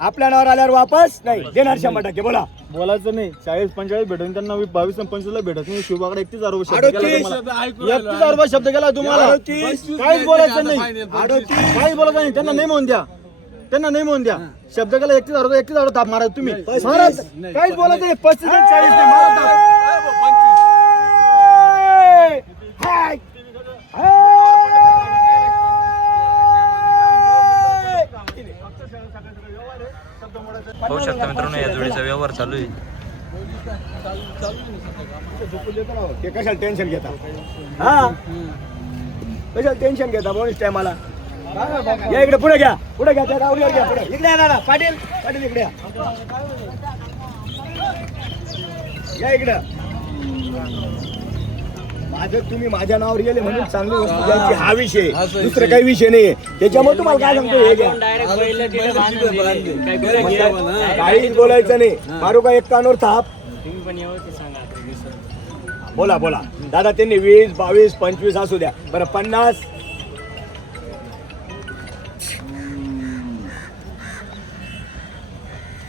आपल्या नावावर आल्यावर वापस नाही देणार 100%. बोला. बोलायचं नाही. 40-45 भेटून त्यांना 22-25 भेटत नाही. शिवबाकडे 31,000 शब्द 38,000 शब्द गेला तुम्हाला. काहीच बोलायचं नाही. काहीच बोलायचं नाही. त्यांना नाही म्हणून द्या. त्यांना नाही म्हणून द्या. शब्द गेला 31,000 ताप मारा तुम्ही. काहीच बोलायचं नाही. 35-40 नाही मारा. पाहू शकता मित्रांनो या जोडीचा व्यवहार चालू आहे. ते कशाला टेन्शन घेता? हा कशाला टेन्शन घेता? बोनस टायमाला या इकडे पुढे घ्या. पुढे घ्या. त्या गावरीवर घ्या. पुढे इकडे या दादा. पाटील इकडे या इकडे. माझं तुम्ही माझ्या नावावर गेले म्हणून चांगली वस्तू द्यायची हा विषय. दुसरं काही विषय नाहीये. त्याच्यामुळे तुम्हाला काय सांगतो हे घ्या. काहीच बोलायचं नाही. मारू का एक कानवर थाप. बोला दादा. त्यांनी 20, 22, 25 असू द्या. बरं 50.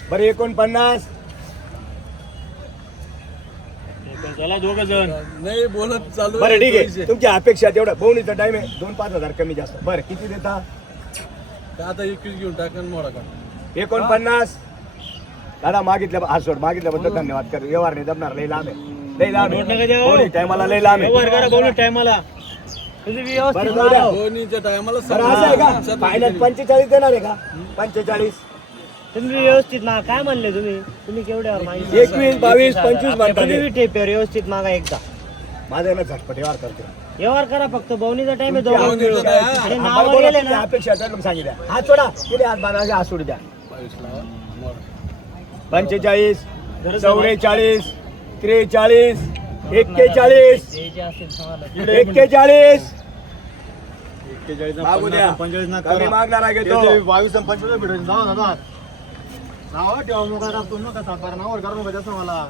बरं 49. दोघ जण नाही बोलत चालू. बरं ठीक आहे. तुमची अपेक्षा तेवढा बोनीचा टाइम आहे. 2-5 कमी जास्त. बरं किती देता? आता 21 घेऊन टाकन मोडा का 49. दादा मागितल्याबद्दल धन्यवाद. कर व्यवहार नाही जमणार. लई लांब आहे. टायमाला लई लांब आहे. फायनल 45 देणार आहे का? 45. तुम्ही व्यवस्थित मागा. काय म्हणले तुम्ही केवढ्यावर मागितले? 21, 22, 25 म्हणतात. टेपेवर व्यवस्थित मागा एकदा. माझा ना झटपट व्यवहार करते. व्यवहार करा फक्त. बवणीचा टाइम आहे. अपेक्षा सांगितल्या. हात सोडा. किती हात बांधायचे? हात सोडू द्या. 45, 44, 43, 41, 41. मागू द्या. कमी मागणार आहे घेतो. 22-25 भेटून जाऊ दादा. नाव ठेवा नका. टाकतो नका. सातबारा नावावर करू नका जास्त मला.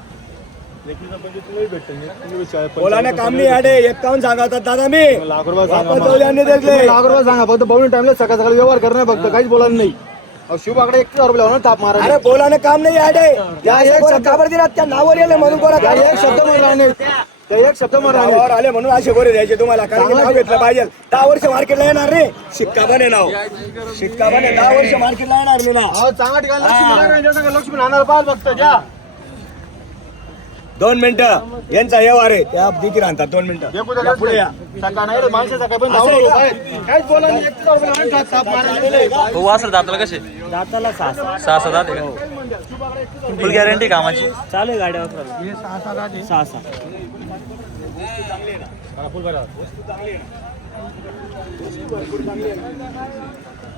बोला ना. काम नाही आडे. 51 सांगतात दादा मी. लाख रुपये सांगा फक्त. पावणे टाइमला सकाळ व्यवहार करणं फक्त. काहीच बोलायला नाही. शिवबाकडे 31,000 लावून ताप मारा. अरे बोला ना. काम नाही आडे. या एक शब्दावर दिलात. त्या नावावर येले म्हणून बोला. एक शब्द नावावर आले म्हणून असे गोरे द्यायचे तुम्हाला. कारण नाव घेतलं पाहिजे. 10 वर्ष मार्केटला येणार रे. शिक्का बने नाव. शिक्का बने. 10 वर्ष मार्केटला येणार मी नाव. चांगला ठिकाणी लक्ष्मी राहणार पाल फक्त द्या. 2 मिनिटं यांचा व्यवहार आहे. त्या दिकी राहतात. 2 मिनिटं पुढे या. सकाळ नाही माणसं सकाळ पण काहीच बोला नाही. 31,000 ताप मारा. हो वासर दाताला कसे? दाताला 6 दात आहे. फुल गॅरंटी कामाची. चालू आहे गाड्या वापरायला. 6.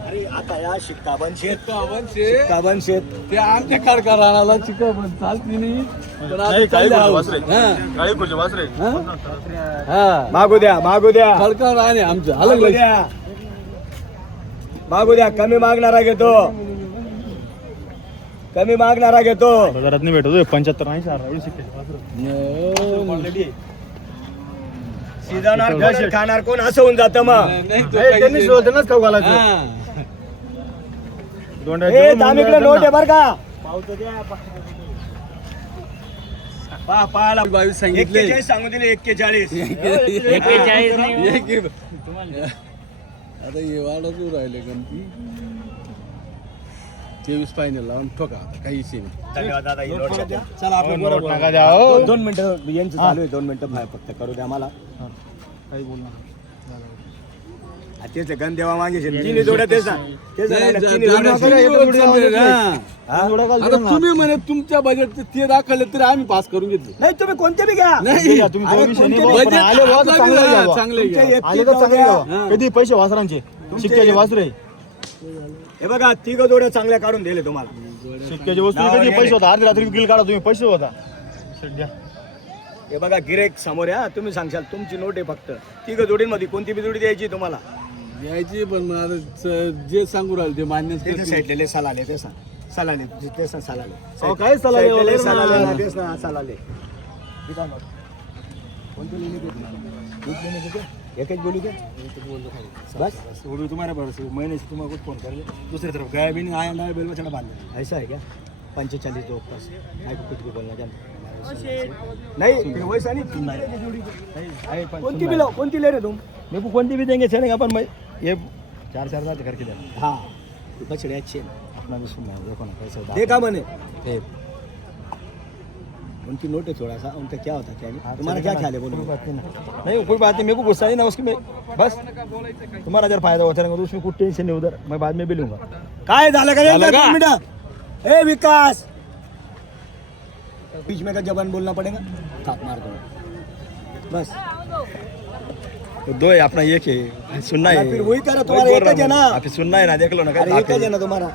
अरे आता या शिक्काबन शेत ते आमच्या कारखानाला चिकन पण चालती नाही. मागू द्या कारखाना आहे आमचं. मागू द्या. कमी मागणारा घेतो. बाजारात नाही भेटतो. 75 नाही खाणार कोण असं होऊन जातं मग. त्यांनी शोधनच खाऊ घालायचं. नोट आहे बर का? सांगितले. सांगू दिले 41. आता हे वाढत राहिले गणपती. 23 फायनल लावून ठोका. काही विषय नाही. धन्यवाद दादा. चला आपण 2 मिनिटं यांचं चालू आहे. 2 मिनिटं फक्त करू द्या मला. काही बोल ना. तेच गण देवा मागे चिनी जोड्या तेच ना. तुम्ही म्हणे तुमच्या बजेट ते दाखवले तरी आम्ही पास करून घेतले. नाही तुम्ही कोणते बी घ्या. कधी पैसे वासरांचे शिक्क्याचे वासरे. हे बघा 3 जोड्या चांगल्या काढून दिले तुम्हाला. शिक्क्याची वस्तू कधी पैसे होता. अर्धी रात्री विक्री काढा तुम्ही. पैसे होता. हे बघा गिरेक समोर या. तुम्ही सांगशाल तुमची नोट आहे फक्त. 3 जोडींमध्ये कोणती बी जोडी द्यायची तुम्हाला. द्यायची पण जे सांगू राहिले ते मान्य. साईडलेले सलाले ते सांग. सलाले ते सांग. सलाले काय सलाले सलाले कोणते एकच बोलू क्या बस वो तुम्हारे भरोसे महीने से तुम्हारा कुछ फोन कर ले दूसरी तरफ गया भी नहीं आया ना बेल में चढ़ा बांध ऐसा है क्या 45 दो ऊपर से नहीं कुछ भी बोलना जानते नहीं फिर वैसा नहीं कौन भी लो कौन ले रहे तुम मेरे को कौन भी देंगे चलेगा अपन मैं ये 4-4 करके दे हाँ बछड़े अच्छे हैं। अपना भी सुनना है, देखो ना कैसे देखा मैंने है उनकी नोट है थोड़ा सा उनका क्या होता है क्या नहीं तुम्हारा क्या ख्याल है बोलो नहीं कोई बात नहीं, मेरे को गुस्सा नहीं ना उसकी में बस तुम्हारा अगर फायदा होता रहेगा तो उसमें कुछ टेंशन नहीं, उधर मैं बाद में भी लूंगा। काय झालं का रे? झालं का? 2 मिनिटं. ए विकास बीच में का जबान बोलना पड़ेगा थाप मार दो बस तो दो है अपना एक है सुनना है फिर वही करा तुम्हारा एक है ना आप सुनना है ना देख लो ना अरे एक है ना तुम्हारा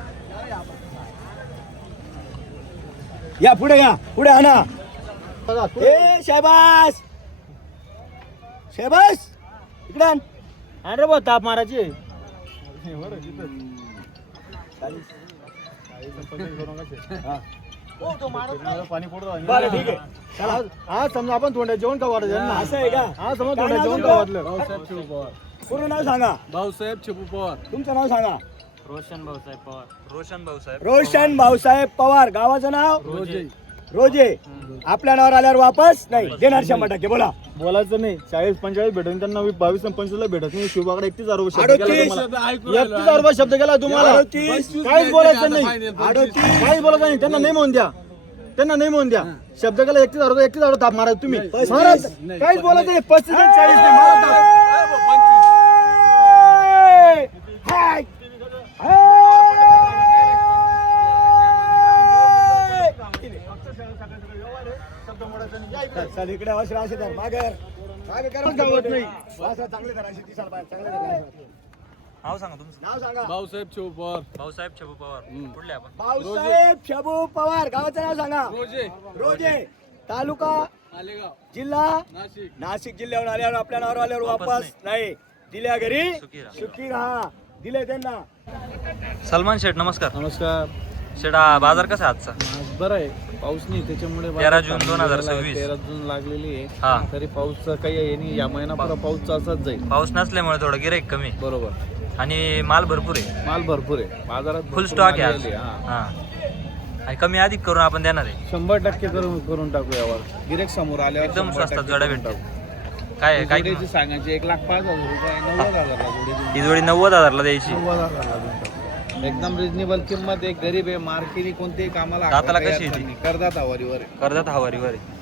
या पुढे आणा ए शहबाज शहबाज इकडे आण. अरे बा ताप मारायची पाणी पडतो बरं ठीक आहे चला हा समजा आपण थोड्या जेवण का वाटत ना असं आहे का हा समजा काय थोड्या नाव जेवण तुमचं? का वाटलं पूर्ण नाव सांगा भाऊसाहेब छपू पवार तुमचं नाव सांगा रोशन भाऊसाहेब पवार रोशन भाऊसाहेब पवार गावाचं नाव रोजे आपल्या नावावर आल्यावर वापस नाही देणार 100% बोला बोलायचं नाही 40-45 भेटून त्यांना 22-25 भेटत नाही शिवबाकडे 31,000 रुपये शब्द 38. केला तुम्हाला. 31,000 रुपये शब्द केला तुम्हाला 38. काहीच बोलायचं नाही 38. काहीच बोलायचं नाही त्यांना नाही म्हणून द्या शब्द केला 31,000 ताप मारा तुम्ही मारा. काहीच बोलायचं नाही 35 आणि 40 नाही मारा ताप. हाय. चल इकडे वासरा असे धर मागे गावात नाही. वासरा चांगले धर असे दिसायला पाहिजे चांगले धर नाव सांगा तुमचं. नाव सांगा भाऊसाहेब छपू पवार भाऊसाहेब छबू पवार कुठले आपण भाऊसाहेब शबू पवार गावाचं नाव सांगा रोजे तालुका जिल्हा नाशिक जिल्ह्याहून आल्यावर आपल्या नावावर आल्यावर वापस नाही दिल्या घरी सुखी राहा दिले त्यांना सलमान शेठ नमस्कार. नमस्कार. शेठ हा बाजार कसा आहे आजचा? बरं आहे पाऊस नाही त्याच्यामुळे 13 जून 2026. 13 जून लागलेली आहे हा तरी पाऊसचा काही आहे नाही या महिना पुरा पाऊसचा असाच जाईल पाऊस नसल्यामुळे थोडं गिराईक कमी बरोबर आणि माल भरपूर आहे माल भरपूर आहे बाजारात फुल भरपूर स्टॉक आहे माल आज. आलेली आहे. हा. हा आणि कमी अधिक करून आपण देणार आहे 100% करून टाकू यावर गिरेक समोर आल्यावर एकदम 100% स्वस्तात जोड्या करून भेटतात. टाकू. काय काय जोडीची सांगायची 1,05,000 रुपये 90,000 ला जोडी देऊन ही जोडी 90,000 ला द्यायची. 90,000 ला देऊन टाकू. एकदम रिजनेबल किंमत एक गरीब आहे मार्केटी कोणतेही कामाला दाताला हाकला कशी तयार आहे ती? नाही. करदात हवारीवर आहे. कर्जात हवारीवर आहे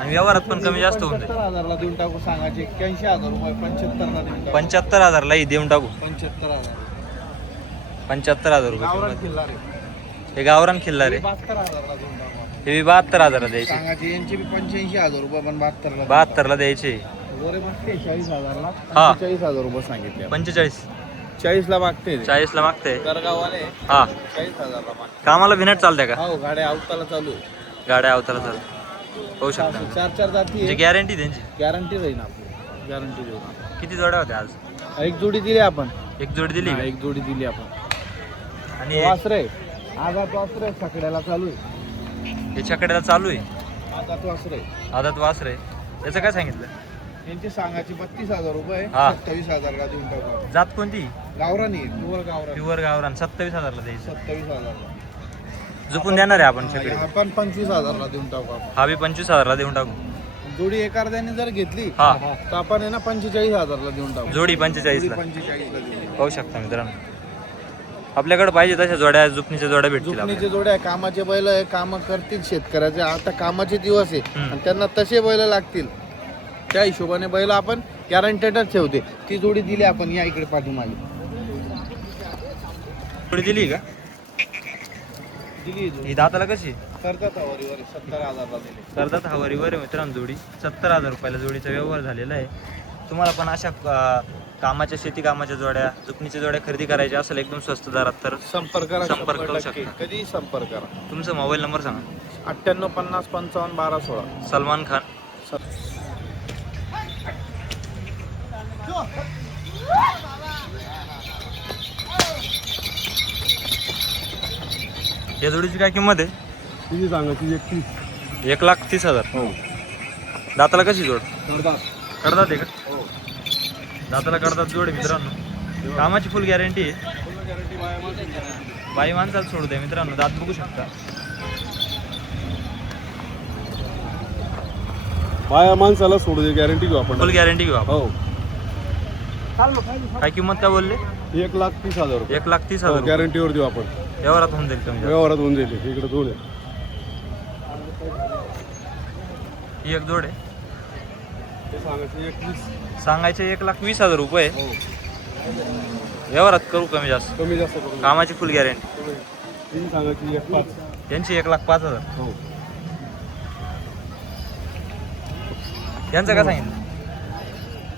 आणि व्यवहारात पण कमी जास्त होऊन जाईल. 75,000 ला देऊन टाकू सांगायचे 81,000 रुपये 75 ला देऊन टाकू 75,000 ला ही देऊन टाकू. 75,000 75,000 रुपये गावरान किंमत. किल्ला रे हे गावरान खिल्लार आहे 72,000 ला देऊन टाकू हे 72,000 ला द्यायची. सांगायचे यांचे बी 85,000 रुपये पण 72 ला 72 ला द्यायचे. गोरे मागते 40,000 ला हा. 45,000 रुपये सांगितले 45 40 ला मागते 40 ला मागते. करगाववाले हा 40,000 ला मागते कामाला भिनट चालते का? हो गाड्या अवताला चालू आहे गाड्या अवताला चालू होऊ शकता 4 जाती म्हणजे आहे गॅरंटी त्यांची. गॅरंटी राहील आपली गॅरंटी देऊ आपण. किती जोड्या होत्या आज? एक जोडी दिली आपण एक जोडी दिली हा, का? एक जोडी दिली आपण आणि वासरे आजात वासरे सकड्याला चालू आहे हे छकड्याला चालू आहे आजात वासरे आदत वासरे त्याचं काय सांगितलं? यांची सांगायची 32,000 रुपये हा. 27,000 ला देऊन टाकू जात कोणती? गावरानी प्युअर गावरान प्युअर गावरान 27,000 ला द्यायचं. 27,000 ला झुपून देणार आहे आपण छकडे. आपण 25,000 ला देऊन टाकू आपण हा बी 25,000 ला देऊन टाकू. जोडी एखाद्याने जर घेतली हा तर आपण आहे ना 45,000 ला देऊन टाकू जोडी 45 ला 45 ला देऊन पाहू शकता मित्रांनो. आपल्याकडे पाहिजे तशा जोड्या जुपणीच्या जोड्या भेटतील आपल्याला. जुपणीचे जोड्या आहे, कामाचे बैल आहे काम करतील शेतकऱ्याचे आता कामाचे दिवस आहे हम्म. आणि त्यांना तसे बैल लागतील त्या हिशोबाने बैल आपण गॅरंटेडच ठेवते ती जोडी दिली आपण या इकडे पाठीमागे जोडी दिली का? दिली ही दाताला कशी? करतात हवारीवर 70,000 ला दिली करतात हवारीवर आहे मित्रांनो जोडी 70,000 रुपयाला जोडीचा व्यवहार झालेला आहे. तुम्हाला पण अशा कामाच्या शेती कामाच्या जोड्या जुपणीच्या जोड्या खरेदी करायच्या असेल एकदम स्वस्त दरात तर संपर्क करा संपर्क 100% करू शकता. कधी संपर्क करा तुमचा मोबाईल नंबर सांगा. 98 50 55 12 16 सलमान खान. या जोडीची काय किंमत आहे? किती सांगायची 1,30,000. दाताला कशी जोड? करतात आहे का? दाताला करतात जोड आहे मित्रांनो. कामाची फुल गॅरंटी आहे. बाई माणसाला सोडू द्या मित्रांनो. दात बघू शकता. बाया माणसाला सोडू दे, गॅरंटी घेऊ आपण. फुल गॅरंटी घेऊ आपण. हो. काय किंमत काय बोलले? 1,30,000 रुपये. 1,30,000 गॅरंटीवर देऊ आपण. व्यवहारात होऊन जाईल कमी जास्त. व्यवहारात होऊन जाईल. इकडे दोन आहे. ही एक जोड आहे. ते सांगायचं 21. सांगायचे 1,20,000 रुपये. हो. व्यवहारात करू कमी जास्त. कमी जास्त करून कामाची फुल गॅरंटी. ती सांगायची 1,05,000. यांची 1,05,000. हो. यांचं काय सांगितलं?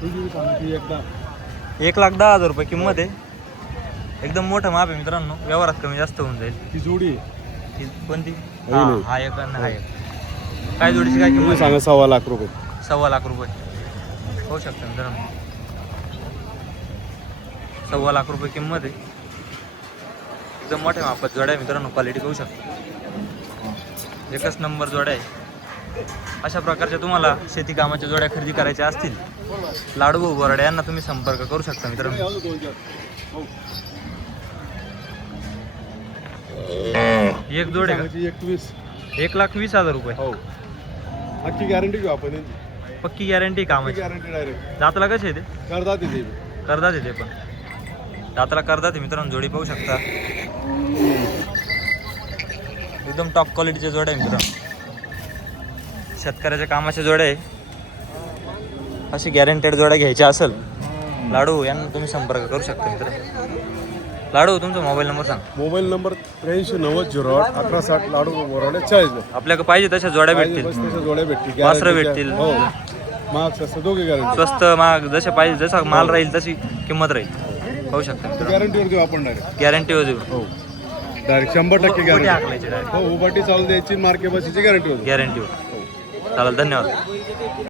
तुझी सांगायची 1,10,000. 1,10,000 रुपये किंमत आहे. एकदम मोठं माप आहे मित्रांनो. व्यवहारात कमी जास्त होऊन जाईल. ती जोडी आहे. ही कोणती? नाही, हा नाही. हा एक आणि हा एक. काय जोडीची काय तुझी किंमत? सांगा 1,15,00,000 रुपये. 1,15,00,000 रुपये होऊ शकतं मित्रांनो. 1,15,00,000 रुपये किंमत आहे. एकदम मोठ्या मापात जोड्या आहे मित्रांनो. क्वालिटी पाहू शकता. एकच नंबर जोड्या आहे. अशा प्रकारच्या तुम्हाला शेती कामाच्या जोड्या खरेदी करायच्या असतील, लाडूभाऊ बोराडे यांना तुम्ही संपर्क करू शकता मित्रांनो. हो. एक जोड आहे सांगायची 21. का? 1,20,000 रुपये. हो. अख्खी गॅरंटी घेऊ आपण. पक्की गॅरंटी कामाची. गॅरंटी डायरेक्ट दाताला कसे आहे ते? करतात ते. करदात आहे ते पण. दाताला करदात आहे मित्रांनो. जोडी पाहू शकता. एकदम टॉप क्वालिटीच्या जोड्या आहे मित्रांनो. शेतकऱ्याच्या कामाच्या जोड्या आहे. अशी गॅरंटेड जोड्या घ्यायच्या असेल, लाडू यांना तुम्ही संपर्क करू शकता मित्रांनो. लाडू तुमचा मोबाईल नंबर सांग. मोबाईल नंबर 839008 लाडू बोराडे 40. आपल्याकडे पाहिजे तशा जोड्या भेटतील. त्याच्या जोड्या भेटतील. वासरं Guarantee भेटतील. हो. महाग स्वस्त दोघे गॅरंटी. स्वस्त महाग जसे पाहिजे, जसा माल राहील तशी किंमत राहील. पाहू शकता मित्रांनो. गॅरंटीवर देऊ आपण डायरेक्ट. गॅरंटी देऊ. हो. डायरेक्ट 100% कुठे गॅरंटी. हाकलायची डायरेक्ट हो. उभाटी चालू द्यायची, मार्के बसीची गॅरंटी होती. गॅरंटीवर. चालेल, धन्यवाद.